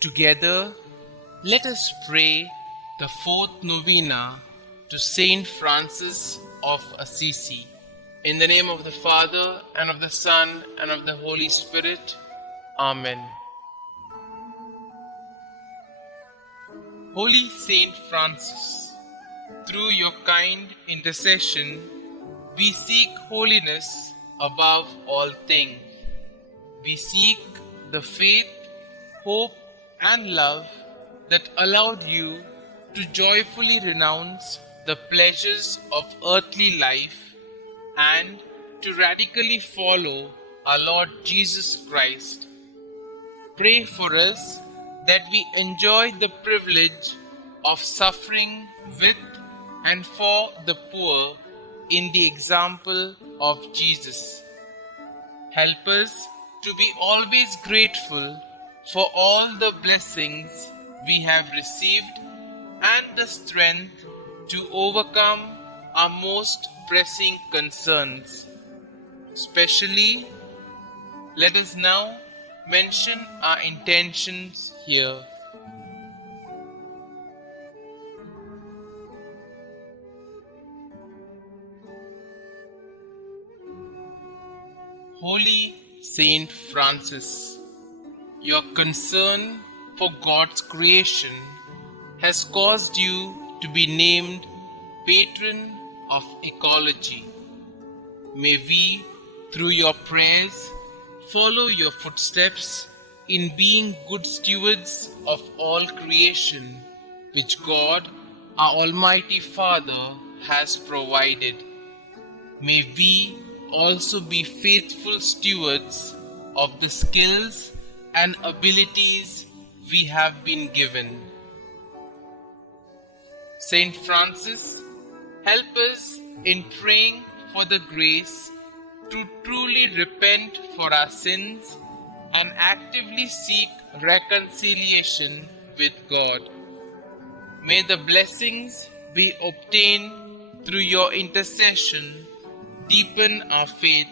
Together, let us pray the fourth novena to St Francis of Assisi. In the name of the Father, and of the Son, and of the Holy Spirit. Amen. Holy Saint Francis, through your kind intercession, we seek holiness above all things. We seek the faith, hope, and love that allowed you to joyfully renounce the pleasures of earthly life and to radically follow our Lord Jesus Christ. Pray for us that we enjoy the privilege of suffering with and for the poor in the example of Jesus. Help us to be always grateful for all the blessings we have received and the strength to overcome our most pressing concerns. Especially, let us now mention our intentions here. Holy Saint Francis, your concern for God's creation has caused you to be named patron of ecology. May we, through your prayers, follow your footsteps in being good stewards of all creation which God, our Almighty Father, has provided. May we also be faithful stewards of the skills and abilities we have been given. Saint Francis, help us in praying for the grace to truly repent for our sins and actively seek reconciliation with God. May the blessings we obtain through your intercession deepen our faith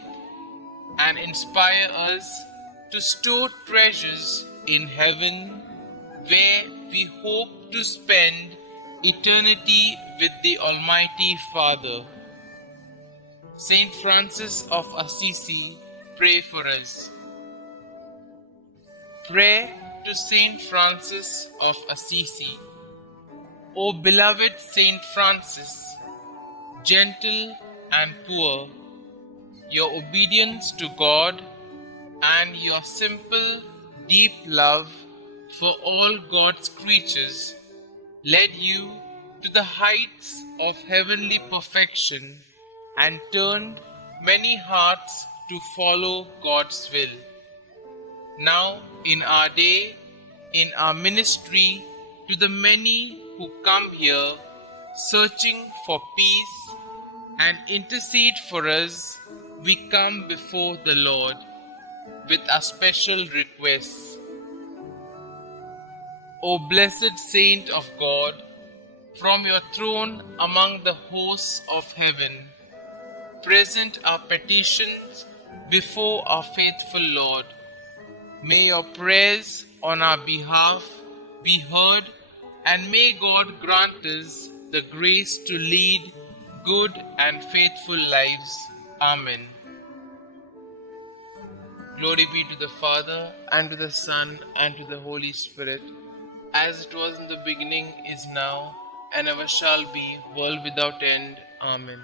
and inspire us to store treasures in heaven, where we hope to spend eternity with the Almighty Father. Saint Francis of Assisi, pray for us. Prayer to Saint Francis of Assisi. O beloved Saint Francis, gentle and poor, your obedience to God and your simple, deep love for all God's creatures led you to the heights of heavenly perfection and turned many hearts to follow God's will. Now, in our day, in our ministry to the many who come here searching for peace and intercede for us, we come before the Lord with our special requests. O blessed Saint of God, from your throne among the hosts of heaven, present our petitions before our faithful Lord. May your prayers on our behalf be heard, and may God grant us the grace to lead good and faithful lives. Amen. Glory be to the Father, and to the Son, and to the Holy Spirit, as it was in the beginning, is now, and ever shall be, world without end. Amen.